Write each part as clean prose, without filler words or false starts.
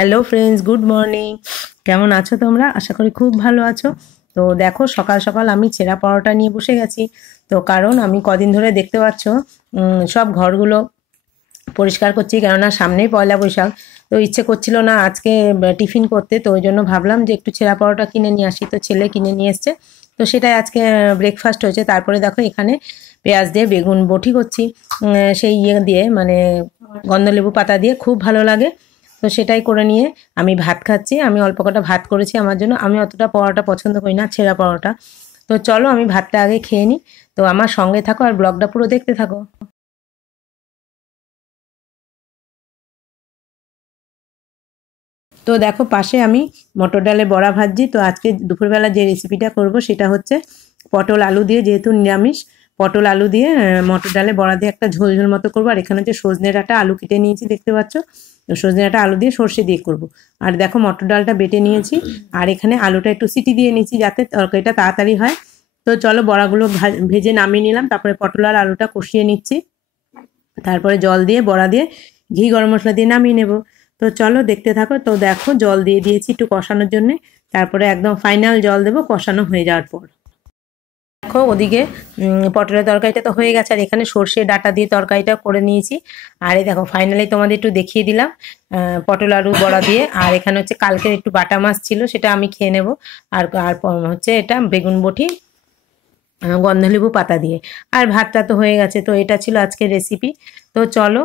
Hello friends, good morning. কেমন আছো তোমরা? আশা করি খুব ভালো আছো। তো দেখো, সকাল সকাল আমি ছেঁড়া পরোটা নিয়ে বসে গেছি। তো কারণ আমি কদিন ধরে দেখতে পাচ্ছ সব ঘরগুলো পরিষ্কার করছি, কেননা সামনেই পয়লা বৈশাখ। তো ইচ্ছে করছিল না আজকে টিফিন করতে, তো ওই জন্য ভাবলাম যে একটু ছেঁড়া পরোটা কিনে নিয়ে আসি। তো ছেলে কিনে নিয়ে এসছে, তো সেটাই আজকে ব্রেকফাস্ট হয়েছে। তারপরে দেখো এখানে পেঁয়াজ দিয়ে বেগুন বটি করছি, সেই ইয়ে দিয়ে, মানে গন্ধলেবু পাতা দিয়ে, খুব ভালো লাগে। তো সেটাই করে নিয়ে আমি ভাত খাচ্ছি। আমি অল্প কটা ভাত করেছি আমার জন্য, আমি অতটা পরোটা পছন্দ করি না, ছেঁড়া পরোটা। তো চলো আমি ভাতটা আগে খেয়ে নিই। তো আমার সঙ্গে থাকো আর ব্লগটা পুরো দেখতে থাকো। তো দেখো পাশে আমি মটর ডালে বড়া ভাজছি। তো আজকে দুপুরবেলা যে রেসিপিটা করব সেটা হচ্ছে পটল আলু দিয়ে, যেহেতু নিরামিষ, পটল আলু দিয়ে মটর ডালে বড়া দিয়ে একটা ঝোল ঝোল মতো করবো। আর এখানে হচ্ছে সজনে ডাঁটা আলু কেটে নিয়েছি, দেখতে পাচ্ছ। তো সজনে ডাঁটা আলু দিয়ে সর্ষে দিয়ে করব। আর দেখো মটর ডালটা বেটে নিয়েছি, আর এখানে আলুটা একটু সিটি দিয়ে নিয়েছি যাতে তরকারিটা তাড়াতাড়ি হয়। তো চলো বড়াগুলো ভেজে নামিয়ে নিলাম, তারপরে পটল আর আলুটা কষিয়ে নিচ্ছি, তারপরে জল দিয়ে বড়া দিয়ে ঘি গরম মশলা দিয়ে নামিয়ে নেব। তো চলো দেখতে থাকো। তো দেখো জল দিয়ে দিয়েছি একটু কষানোর জন্যে, তারপরে একদম ফাইনাল জল দেবো কষানো হয়ে যাওয়ার পর। দেখো ওদিকে পটলের তরকারিটা তো হয়ে গেছে, আর এখানে সর্ষে ডাঁটা দিয়ে তরকারিটা করে নিয়েছি। আর এই দেখো ফাইনালি তোমাদের একটু দেখিয়ে দিলাম পটল আলু বড়া দিয়ে। আর এখানে হচ্ছে কালকের একটু বাটা মাছ ছিল, সেটা আমি খেয়ে নেব। আর আর হচ্ছে এটা বেগুন বটি গন্ধলেবু পাতা দিয়ে। আর ভাতটা তো হয়ে গেছে। তো এটা ছিল আজকের রেসিপি। তো চলো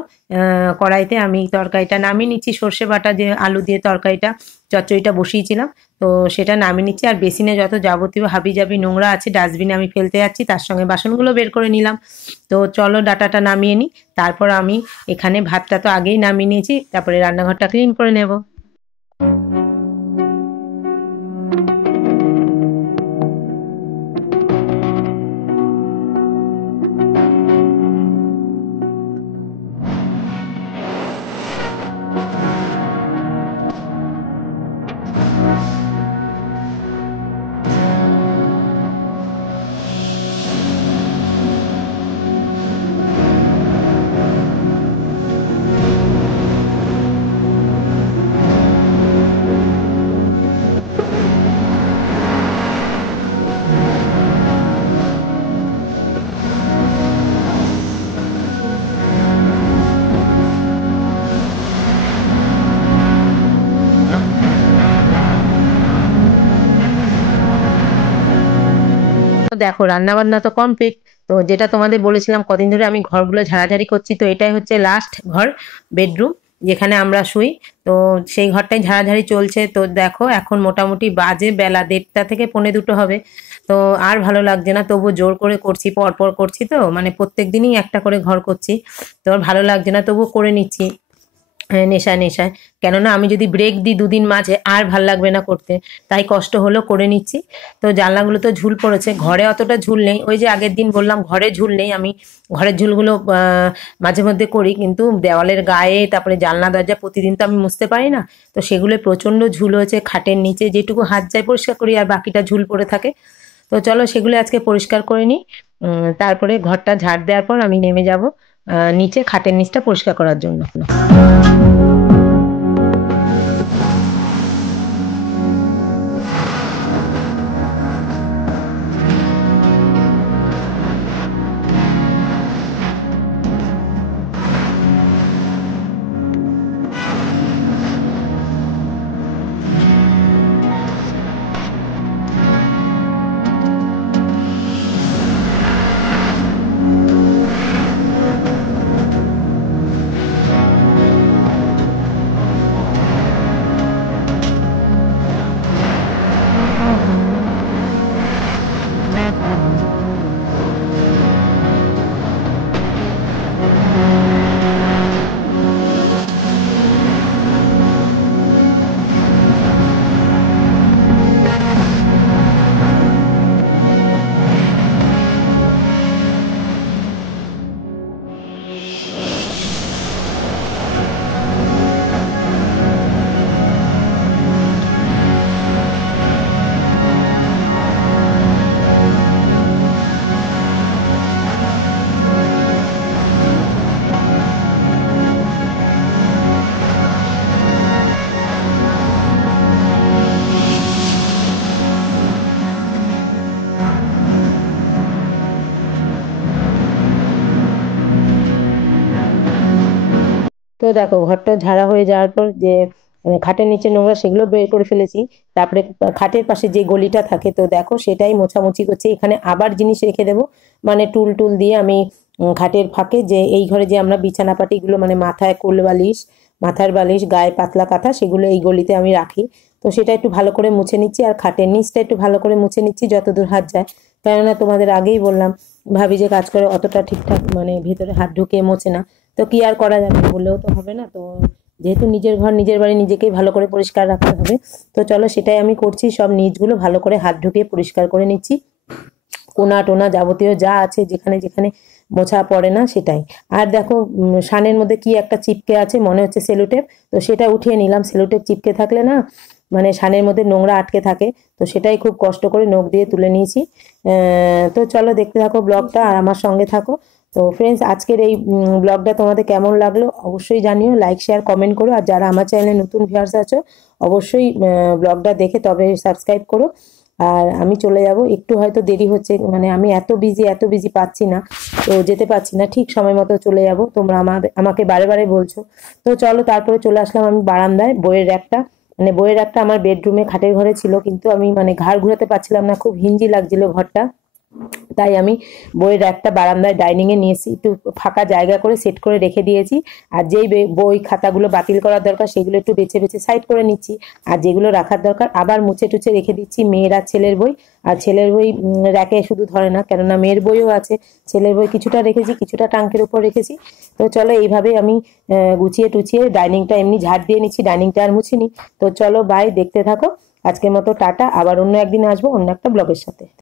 কড়াইতে আমি তরকারিটা নামিয়ে নিচ্ছি, সর্ষে বাটা যে আলু দিয়ে তরকারিটা চচ্চড়িটা বসিয়েছিলাম, তো সেটা নামিয়ে নিচ্ছি। আর বেসিনে যত যাবতীয় হাবিজাবি নোংরা আছে ডাস্টবিনে আমি ফেলতে যাচ্ছি, তার সঙ্গে বাসনগুলো বের করে নিলাম। তো চলো ডাটাটা নামিয়ে নিই, তারপর আমি এখানে ভাতটা তো আগেই নামিয়ে নিয়েছি, তারপরে রান্নাঘরটা ক্লিন করে নেব। তো দেখো রান্না বান্না তো কমপ্লিট। তো যেটা তোমাদের বলেছিলাম কদিন ধরে আমি ঘরগুলো ঝাড়াঝাড়ি করছি, তো এটাই হচ্ছে লাস্ট ঘর, বেডরুম, যেখানে আমরা শুই। তো সেই ঘরটাই ঝাড়াঝাড়ি চলছে। তো দেখো এখন মোটামুটি বাজে বেলা 1:30 থেকে 1:45 হবে। তো আর ভালো লাগছে না, তবু জোর করে করছি, পর পর করছি, তো মানে প্রত্যেক দিনই একটা করে ঘর করছি। তো আর ভালো লাগছে না, তবু করে নিচ্ছি। হ্যাঁ, নেশায় নেশায়। কেননা আমি যদি ব্রেক দিই দুদিন মাঝে আর ভাল লাগবে না করতে, তাই কষ্ট হলো করে নিচ্ছি। তো জানলাগুলো তো ঝুল পড়েছে, ঘরে অতটা ঝুল নেই। ওই যে আগের দিন বললাম ঘরে ঝুল নেই, আমি ঘরের ঝুলগুলো মাঝে মধ্যে করি, কিন্তু দেওয়ালের গায়ে, তারপরে জানলা দরজা প্রতিদিন তো আমি মুছতে পারি না। তো সেগুলো প্রচণ্ড ঝুল হয়েছে, খাটের নিচে যেটুকু হাত যায় পরিষ্কার করি, আর বাকিটা ঝুল পড়ে থাকে। তো চলো সেগুলো আজকে পরিষ্কার করে নিই। তারপরে ঘরটা ঝাড় দেওয়ার পর আমি নেমে যাব নিচে খাটের নিচটা পরিষ্কার করার জন্য। তো দেখো ঘরটা ঝাড়া হয়ে যাওয়ার পর যে খাটের নিচে নোংরা সেগুলো বের করে ফেলেছি। তারপরে খাটের পাশে যে গলিটা থাকে তো দেখো সেটাই মোছামুছি করছি। এখানে আবার জিনিস রেখে দেবো, মানে টুল টুল দিয়ে আমি খাটের ফাঁকে যে এই ঘরে যে আমরা বিছানা পাটিগুলো মানে মাথায় কোল বালিশ, মাথার বালিশ, গায়ে পাতলা কাঁথা সেগুলো এই গলিতে আমি রাখি। তো সেটা একটু ভালো করে মুছে নিচ্ছি, আর খাটের নিচটা একটু ভালো করে মুছে নিচ্ছি যতদূর হাত যায়। কেননা তোমাদের আগেই বললাম ভাবি যে কাজ করে অতটা ঠিকঠাক মানে ভেতরে হাত ঢুকিয়ে মোছে না। তো কি আর করা যাবে, বললেও তো হবে না। তো যেহেতু নিজের ঘর নিজের বাড়ি নিজেকেই ভালো করে পরিষ্কার রাখতে হবে, তো চলো সেটাই আমি করছি। সব নিচগুলো ভালো করে হাত ঢুকিয়ে পরিষ্কার করে নিচ্ছি, কোনা টোনা যাবতীয় যা আছে যেখানে যেখানে মোছা পড়ে না সেটাই। আর দেখো সানের মধ্যে কি একটা চিপকে আছে, মনে হচ্ছে সেলোটেপ। তো সেটা উঠিয়ে নিলাম। সেলোটেপ চিপকে থাকলে না মানে সানের মধ্যে নোংরা আটকে থাকে, তো সেটাই খুব কষ্ট করে নখ দিয়ে তুলে নিয়েছি। তো চলো দেখতে থাকো ব্লগটা আর আমার সঙ্গে থাকো। তো ফ্রেন্ডস, আজকের এই ব্লগটা তোমাদের কেমন লাগলো অবশ্যই জানিও, লাইক শেয়ার কমেন্ট করো। আর যারা আমার চ্যানেলে নতুন ভিউয়ার্স আছো অবশ্যই ব্লগটা দেখে তবে সাবস্ক্রাইব করো। আর আমি চলে যাব, একটু হয়তো দেরি হচ্ছে, মানে আমি এত বিজি পাচ্ছি না, তো যেতে পারছি না। ঠিক সময় মতো চলে যাব, তোমরা আমাকে বারে বারে বলছো। তো চলো তারপরে চলে আসলাম আমি বারান্দায়। বইয়ের র্যাকটা মানে বইয়ের র্যাকটা আমার বেডরুমে খাটের ঘরে ছিল, কিন্তু আমি মানে ঘাড় ঘুরাতে পারছিলাম না, খুব হিঞ্জি লাগছিল ঘরটা। তাই আমি বইয়ের র্যাকটা বারান্দায় ডাইনিং এ নিয়েছি, একটু ফাঁকা জায়গা করে সেট করে রেখে দিয়েছি। আর যেই বই খাতাগুলো বাতিল করার দরকার সেগুলো একটু বেছে বেছে সাইড করে নিচ্ছি, আর যেগুলো রাখার দরকার আবার মুছে টুছে রেখে দিচ্ছি। মেয়ের আর ছেলের বই, আর ছেলের বই র্যাকে শুধু ধরে না, কেননা মেয়ের বইও আছে। ছেলের বই কিছুটা রেখেছি, কিছুটা টাঙ্কের উপর রেখেছি। তো চলো এইভাবেই আমি গুছিয়ে টুছিয়ে ডাইনিংটা এমনি ঝাড় দিয়ে নিচ্ছি, ডাইনিংটা আর মুছিনি। তো চলো বাই, দেখতে থাকো। আজকের মতো টাটা, আবার অন্য একদিন আসবো অন্য একটা ব্লগের সাথে।